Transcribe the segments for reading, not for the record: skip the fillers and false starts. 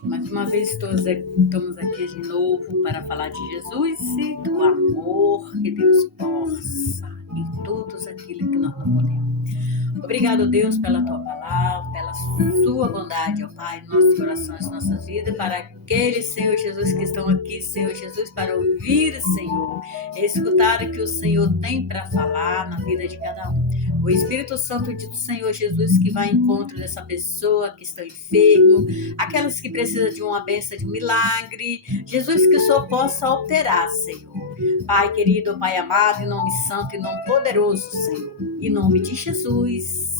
Mais uma vez estamos aqui de novo para falar de Jesus e do amor que Deus possa em todos aquilo que nós não podemos. Obrigado, Deus, pela tua palavra, pela sua bondade, ó Pai, em nossos corações, nossas vidas, para aqueles, Senhor Jesus, que estão aqui, Senhor Jesus, para ouvir, Senhor, e escutar o que o Senhor tem para falar na vida de cada um. O Espírito Santo do Senhor Jesus que vai ao encontro dessa pessoa que está enfermo, aquelas que precisam de uma bênção, de um milagre, Jesus, que o Senhor possa operar, Senhor. Pai querido, Pai amado, em nome santo, em nome poderoso, Senhor, em nome de Jesus,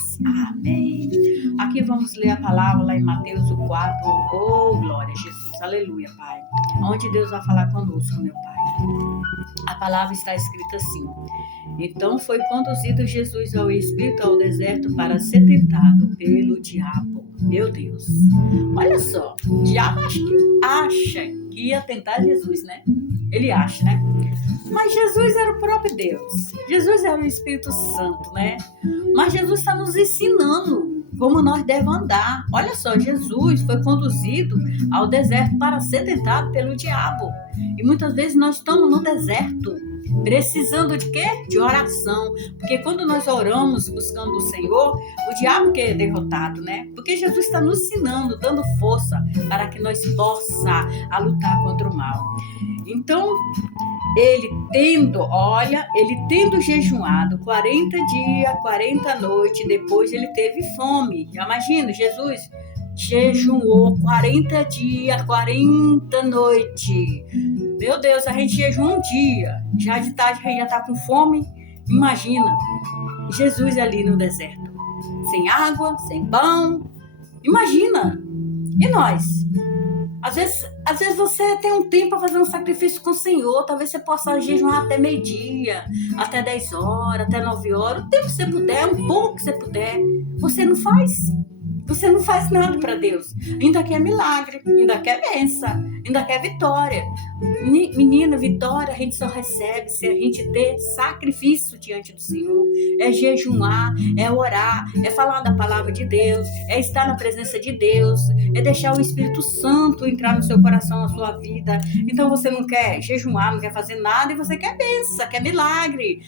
amém. Aqui vamos ler a palavra lá em Mateus 4, oh glória a Jesus, aleluia, Pai, onde Deus vai falar conosco, meu Pai. A palavra está escrita assim: então foi conduzido Jesus ao Espírito ao deserto para ser tentado pelo diabo. Meu Deus, olha só, o diabo acha que ia tentar Jesus, né? Ele acha, né? Mas Jesus era o próprio Deus. Jesus era o Espírito Santo, né? Mas Jesus está nos ensinando como nós devemos andar. Olha só, Jesus foi conduzido ao deserto para ser tentado pelo diabo. E muitas vezes nós estamos no deserto, precisando de quê? De oração. Porque quando nós oramos buscando o Senhor, o diabo que é derrotado, né? Porque Jesus está nos ensinando, dando força para que nós possamos lutar contra o mal. Então, ele tendo jejuado 40 dias, 40 noites, depois ele teve fome. Imagina, Jesus jejuou 40 dias, 40 noites. Meu Deus, a gente jejua um dia, já de tarde a gente já está com fome. Imagina, Jesus ali no deserto, sem água, sem pão. Imagina, e nós? Às vezes você tem um tempo para fazer um sacrifício com o Senhor, talvez você possa jejuar até meio-dia, até 10 horas, até 9 horas, o tempo que você puder, um pouco que você puder, você não faz. Você não faz nada para Deus. Ainda quer milagre, ainda quer bênção, ainda quer vitória. Menina, vitória a gente só recebe se a gente ter sacrifício diante do Senhor. É jejuar, é orar, é falar da palavra de Deus, é estar na presença de Deus, é deixar o Espírito Santo entrar no seu coração, na sua vida. Então você não quer jejuar, não quer fazer nada e você quer bênção, quer milagre,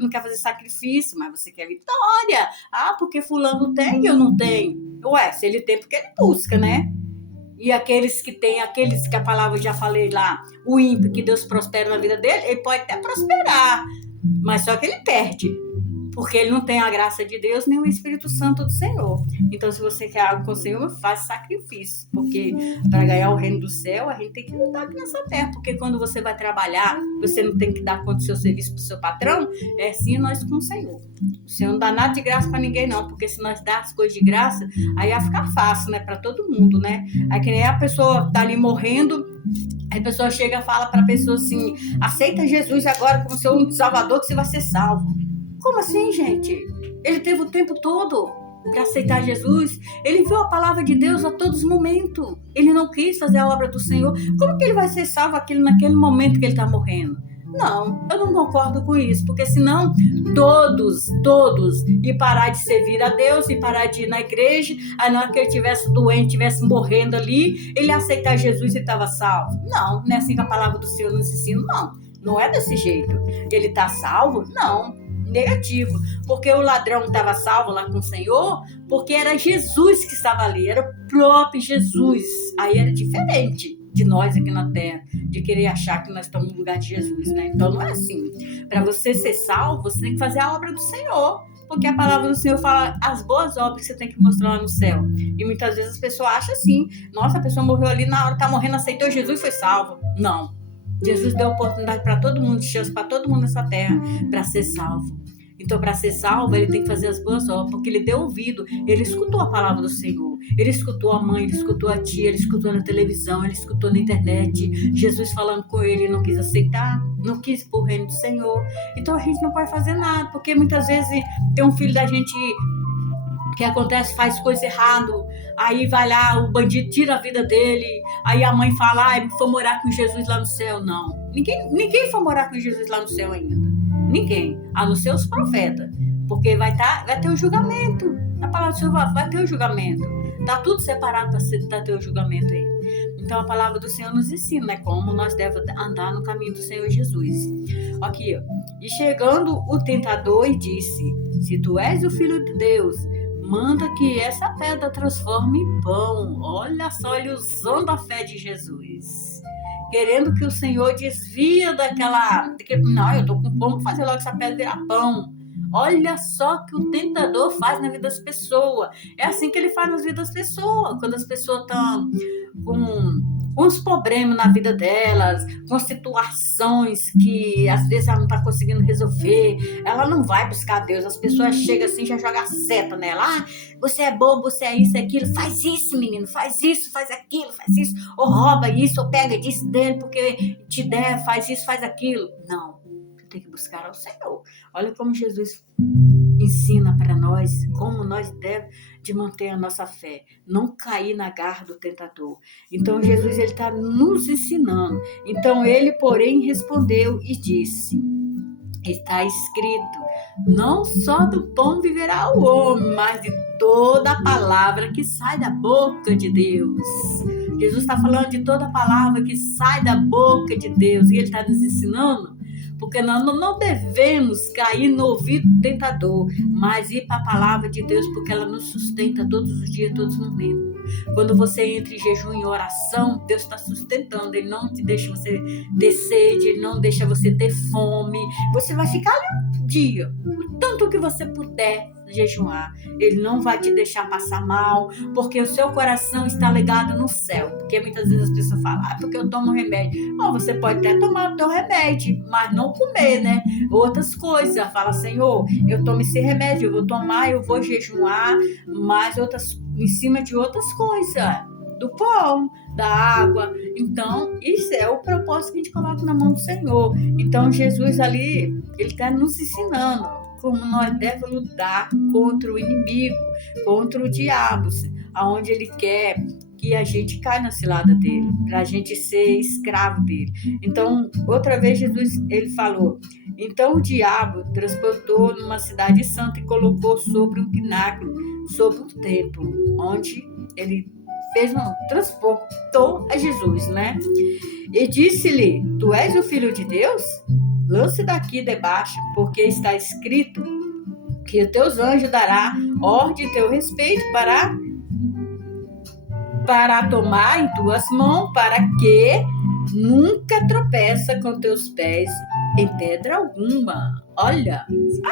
não quer fazer sacrifício, mas você quer vitória. Ah, porque fulano tem e eu não tenho. Ué, se ele tem, porque ele busca, né? E aqueles que a palavra eu já falei lá, o ímpio, que Deus prospera na vida dele, ele pode até prosperar, mas só que ele perde, porque ele não tem a graça de Deus nem o Espírito Santo do Senhor. Então, se você quer algo com o Senhor, faça sacrifício, porque para ganhar o reino do céu, a gente tem que lutar aqui nessa terra, porque quando você vai trabalhar, você não tem que dar conta do seu serviço para o seu patrão, é assim nós com o Senhor. O Senhor não dá nada de graça para ninguém, não, porque se nós dar as coisas de graça, aí ia ficar fácil, né, para todo mundo, né? Aí que nem a pessoa tá ali morrendo, aí a pessoa chega e fala para a pessoa assim: aceita Jesus agora como seu Salvador que você vai ser salvo. Como assim, gente? Ele teve o tempo todo para aceitar Jesus. Ele viu a palavra de Deus a todos os momentos. Ele não quis fazer a obra do Senhor. Como que ele vai ser salvo naquele momento que ele está morrendo? Não, eu não concordo com isso, porque senão todos iam parar de servir a Deus e parar de ir na igreja. Aí na hora que ele estivesse doente, estivesse morrendo ali, ele ia aceitar Jesus e estava salvo. Não é assim que a palavra do Senhor nos ensina, não é desse jeito. Ele está salvo? Não. Negativo, porque o ladrão estava salvo lá com o Senhor, porque era Jesus que estava ali, era o próprio Jesus. Aí era diferente de nós aqui na terra, de querer achar que nós estamos no lugar de Jesus, né? Então não é assim. Para você ser salvo, você tem que fazer a obra do Senhor, porque a palavra do Senhor fala as boas obras que você tem que mostrar lá no céu. E muitas vezes as pessoas acham assim: nossa, a pessoa morreu ali, na hora que tá morrendo, aceitou Jesus e foi salvo. Não. Jesus deu oportunidade para todo mundo, chance para todo mundo nessa terra para ser salvo. Então, para ser salvo, ele tem que fazer as boas obras, porque ele deu ouvido, ele escutou a palavra do Senhor, ele escutou a mãe, ele escutou a tia, ele escutou na televisão, ele escutou na internet, Jesus falando com ele, não quis aceitar, não quis ir para o reino do Senhor. Então, a gente não pode fazer nada, porque muitas vezes tem um filho da gente que acontece, faz coisa errada, aí vai lá, o bandido tira a vida dele, aí a mãe fala: foi morar com Jesus lá no céu. Não, ninguém foi morar com Jesus lá no céu ainda, ninguém, a não ser os profetas, porque vai ter o julgamento, a palavra do Senhor vai ter o julgamento. Está tudo separado para ter o julgamento aí. Então a palavra do Senhor nos ensina, né, como nós devemos andar no caminho do Senhor Jesus. Aqui, ó. E chegando o tentador e disse: se tu és o Filho de Deus, manda que essa pedra transforme em pão. Olha só, ele usando a fé de Jesus. Querendo que o Senhor desvia daquela... Não, eu tô com fome, vou fazer logo essa pedra virar pão. Olha só o que o tentador faz na vida das pessoas. É assim que ele faz na vida das pessoas. Quando as pessoas estão com uns problemas na vida delas, com situações que às vezes ela não está conseguindo resolver, ela não vai buscar Deus. As pessoas chegam assim, já jogam a seta nela. Ah, você é bobo, você é isso, é aquilo. Faz isso, menino, faz isso, faz aquilo, faz isso. Ou rouba isso, ou pega disso dele porque te der, faz isso, faz aquilo. Não, tem que buscar ao Senhor. Olha como Jesus ensina para nós como nós devemos de manter a nossa fé, não cair na garra do tentador. Então Jesus ele está nos ensinando. Então ele, porém, respondeu e disse: está escrito, não só do pão viverá o homem, mas de toda a palavra que sai da boca de Deus. Jesus está falando de toda a palavra que sai da boca de Deus, e ele está nos ensinando, porque nós não devemos cair no ouvido do tentador, mas ir para a palavra de Deus, porque ela nos sustenta todos os dias, todos os momentos. Quando você entra em jejum e oração, Deus está sustentando, Ele não te deixa você ter sede, Ele não deixa você ter fome. Você vai ficar ali um dia, o tanto que você puder jejuar. Ele não vai te deixar passar mal, porque o seu coração está ligado no céu. Porque muitas vezes as pessoas falam, porque eu tomo remédio. Bom, você pode até tomar o teu remédio, mas não comer, né? Outras coisas. Fala, Senhor, eu tomo esse remédio, eu vou tomar, eu vou jejuar, mas em cima de outras coisas. Do pão, da água. Então, isso é o propósito que a gente coloca na mão do Senhor. Então, Jesus ali, Ele está nos ensinando como nós devemos lutar contra o inimigo, contra o diabo, aonde ele quer que a gente caia na cilada dele, para a gente ser escravo dele. Então, outra vez Jesus, ele falou, então o diabo transportou numa cidade santa e colocou sobre um pináculo, sobre um templo, onde ele transportou a Jesus, né? E disse-lhe, tu és o Filho de Deus? Lance daqui debaixo, porque está escrito que os teus anjos dará ordem em teu respeito para tomar em tuas mãos, para que nunca tropeça com teus pés em pedra alguma. Olha,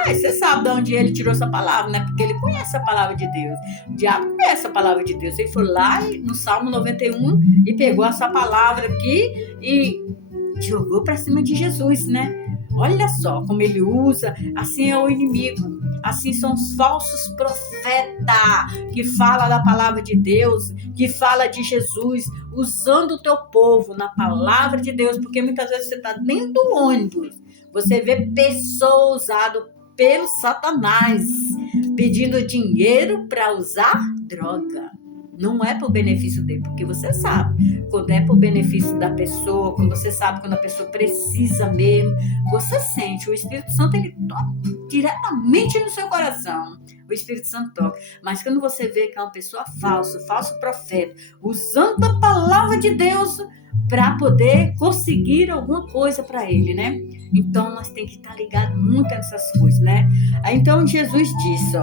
você sabe de onde ele tirou essa palavra, né? Porque ele conhece a palavra de Deus. O diabo conhece a palavra de Deus. Ele foi lá no Salmo 91 e pegou essa palavra aqui e jogou para cima de Jesus, né? Olha só como ele usa, assim é o inimigo, assim são os falsos profetas que falam da palavra de Deus, que fala de Jesus, usando o teu povo na palavra de Deus, porque muitas vezes você está dentro do ônibus, você vê pessoas usadas pelo Satanás, pedindo dinheiro para usar droga. Não é por benefício dele, porque você sabe, quando é por benefício da pessoa, quando você sabe quando a pessoa precisa mesmo, você sente, o Espírito Santo ele toca diretamente no seu coração, o Espírito Santo toca, mas quando você vê que é uma pessoa falsa, falso profeta, usando a palavra de Deus para poder conseguir alguma coisa para ele, né? Então nós temos que estar ligados muito nessas coisas, né? Aí então Jesus disse,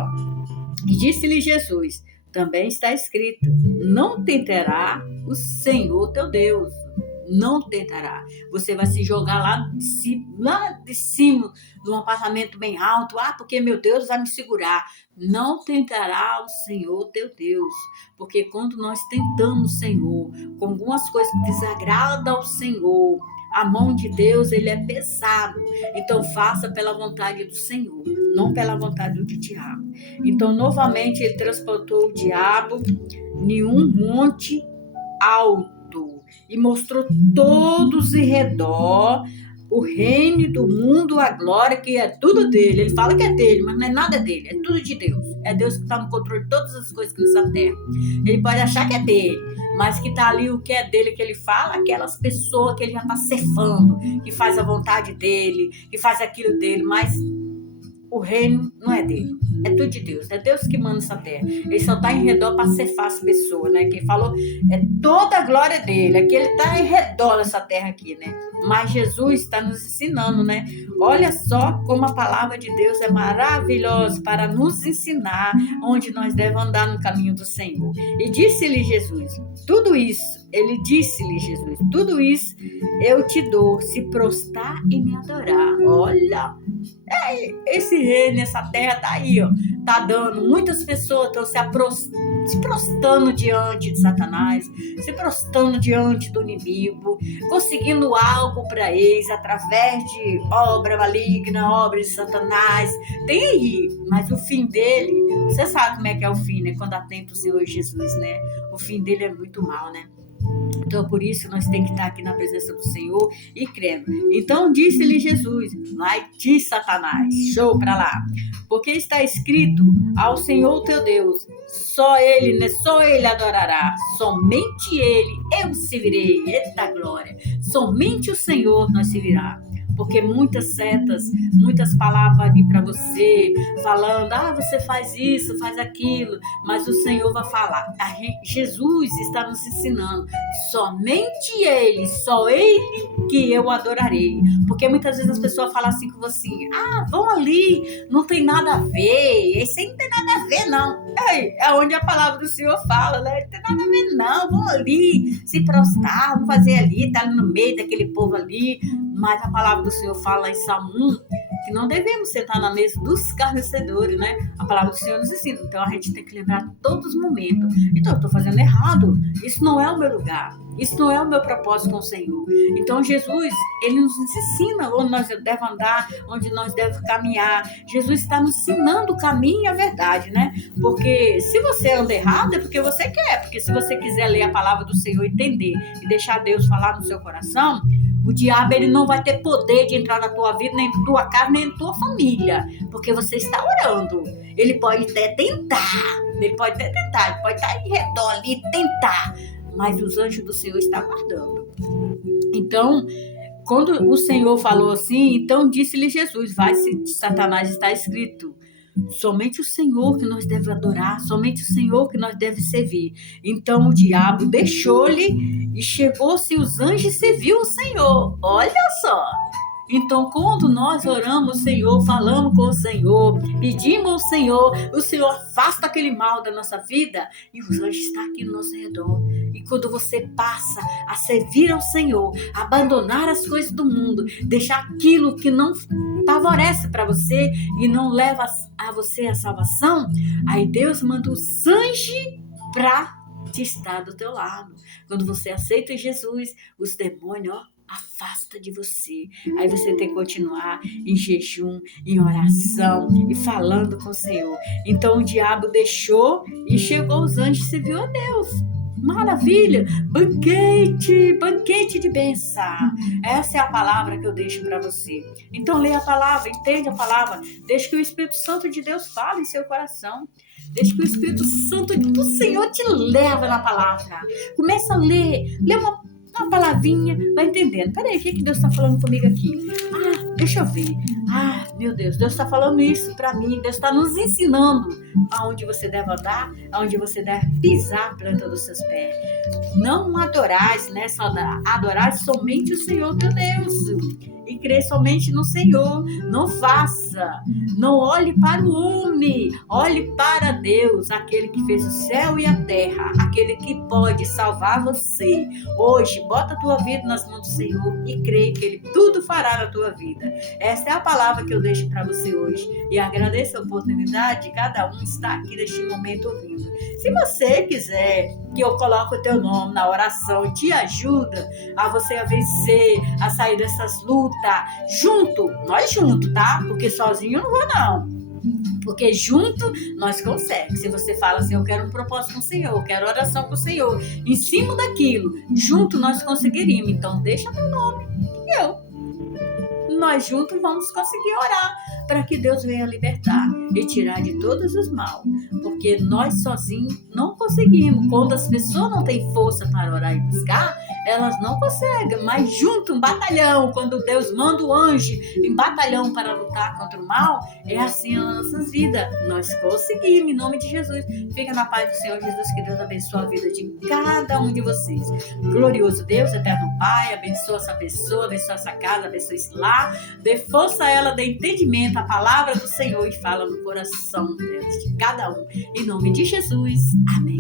e disse-lhe Jesus, também está escrito, não tentará o Senhor teu Deus, não tentará. Você vai se jogar lá de cima, num apartamento bem alto, porque meu Deus vai me segurar. Não tentará o Senhor teu Deus, porque quando nós tentamos o Senhor, com algumas coisas que desagradam ao Senhor, a mão de Deus, ele é pesado. Então, faça pela vontade do Senhor, não pela vontade do diabo. Então, novamente, ele transportou o diabo em um monte alto e mostrou todos em redor o reino do mundo, a glória, que é tudo dele. Ele fala que é dele, mas não é nada dele, é tudo de Deus. É Deus que está no controle de todas as coisas que nessa terra. Ele pode achar que é dele, mas que está ali o que é dele, que ele fala, aquelas pessoas que ele já está cefando, que faz a vontade dele, que faz aquilo dele, mas o reino não é dele, é tudo de Deus. É Deus que manda essa terra. Ele só está em redor para cefar as pessoas, né? Quem falou é toda a glória dele. É que ele está em redor dessa terra aqui, né? Mas Jesus está nos ensinando, né? Olha só como a palavra de Deus é maravilhosa para nos ensinar onde nós devemos andar no caminho do Senhor. E disse-lhe Jesus, tudo isso, ele disse-lhe Jesus, tudo isso eu te dou, se prostrar e me adorar. Olha, esse reino, essa terra tá aí, ó, tá dando. Muitas pessoas estão se prostrando diante de Satanás, se prostrando diante do inimigo, conseguindo algo para eles através de obra maligna, obra de Satanás. Tem aí, mas o fim dele, você sabe como é que é o fim, né? Quando atenta o Senhor Jesus, né? O fim dele é muito mal, né? Então, por isso, nós temos que estar aqui na presença do Senhor e crendo. Então, disse-lhe Jesus, vai-te, Satanás, show pra lá. Porque está escrito ao Senhor teu Deus, só Ele adorará, somente Ele eu servirei. Eita glória, somente o Senhor nós servirá. Porque muitas setas, muitas palavras vão vir para você, falando, você faz isso, faz aquilo, mas o Senhor vai falar. Jesus está nos ensinando, somente Ele, só Ele que eu adorarei. Porque muitas vezes as pessoas falam assim com você, vão ali, não tem nada a ver, esse aí não tem nada a ver não. É onde a palavra do Senhor fala, né? Não tem nada a ver não, vão ali, se prostrar, vão fazer ali, tá ali no meio daquele povo ali. Mas a palavra do Senhor fala em Salmo 1 que não devemos sentar na mesa dos escarnecedores, né? A palavra do Senhor nos ensina. Então a gente tem que lembrar todos os momentos. Então eu estou fazendo errado. Isso não é o meu lugar. Isso não é o meu propósito com o Senhor. Então Jesus, Ele nos ensina onde nós devemos andar, onde nós devemos caminhar. Jesus está nos ensinando o caminho e a verdade, né? Porque se você anda errado é porque você quer. Porque se você quiser ler a palavra do Senhor, entender e deixar Deus falar no seu coração, o diabo ele não vai ter poder de entrar na tua vida, nem na tua casa, nem na tua família. Porque você está orando. Ele pode até tentar. Ele pode estar em redor ali, tentar. Mas os anjos do Senhor estão guardando. Então, quando o Senhor falou assim, então disse-lhe Jesus, vai-se de Satanás, está escrito. Somente o Senhor que nós devemos adorar, somente o Senhor que nós devemos servir. Então o diabo deixou-lhe e chegou-se os anjos e serviu o Senhor. Olha só! Então, quando nós oramos o Senhor, falamos com o Senhor, pedimos ao Senhor, o Senhor afasta aquele mal da nossa vida e os anjos estão aqui no nosso redor. E quando você passa a servir ao Senhor, abandonar as coisas do mundo, deixar aquilo que não favorece para você e não leva a você a salvação, aí Deus manda os anjos para te estar do teu lado. Quando você aceita Jesus, os demônios, afasta de você. Aí você tem que continuar em jejum, em oração e falando com o Senhor. Então o diabo deixou e chegou os anjos e serviu a Deus. Maravilha! Banquete de bênção. Essa é a palavra que eu deixo para você. Então lê a palavra, entende a palavra. Deixe que o Espírito Santo de Deus fale em seu coração. Deixe que o Espírito Santo do Senhor te leve na palavra. Começa a ler. Lê uma palavrinha, vai entendendo. Peraí, o que Deus está falando comigo aqui? Deixa eu ver. Meu Deus, Deus está falando isso para mim. Deus está nos ensinando aonde você deve andar, aonde você deve pisar a planta dos seus pés. Não adorais, né? Só adorais somente o Senhor teu Deus. E crer somente no Senhor. Não faça. Não olhe para o homem. Olhe para Deus, aquele que fez o céu e a terra, aquele que pode salvar você. Hoje, bota a tua vida nas mãos do Senhor e crê que Ele tudo fará na tua vida. Esta é a palavra que eu deixo para você hoje. E agradeço a oportunidade de cada um estar aqui neste momento ouvindo. Se você quiser que eu coloque o teu nome na oração e te ajuda a você a vencer, a sair dessas lutas, nós juntos, tá? Porque sozinho eu não vou não. Porque junto nós conseguimos. Se você fala assim, eu quero um propósito com o Senhor, eu quero oração com o Senhor, em cima daquilo, junto nós conseguiríamos. Então deixa meu nome e nós juntos vamos conseguir orar para que Deus venha libertar e tirar de todos os mal. Porque nós sozinhos não conseguimos. Quando as pessoas não têm força para orar e buscar, elas não conseguem, mas junto um batalhão, quando Deus manda o anjo em batalhão para lutar contra o mal, é assim as nossas vidas. Nós conseguimos, em nome de Jesus. Fica na paz do Senhor Jesus, que Deus abençoe a vida de cada um de vocês. Glorioso Deus, eterno Pai, abençoa essa pessoa, abençoa essa casa, abençoa esse lar, dê força a ela, dê entendimento à palavra do Senhor e fala no coração de cada um. Em nome de Jesus, amém.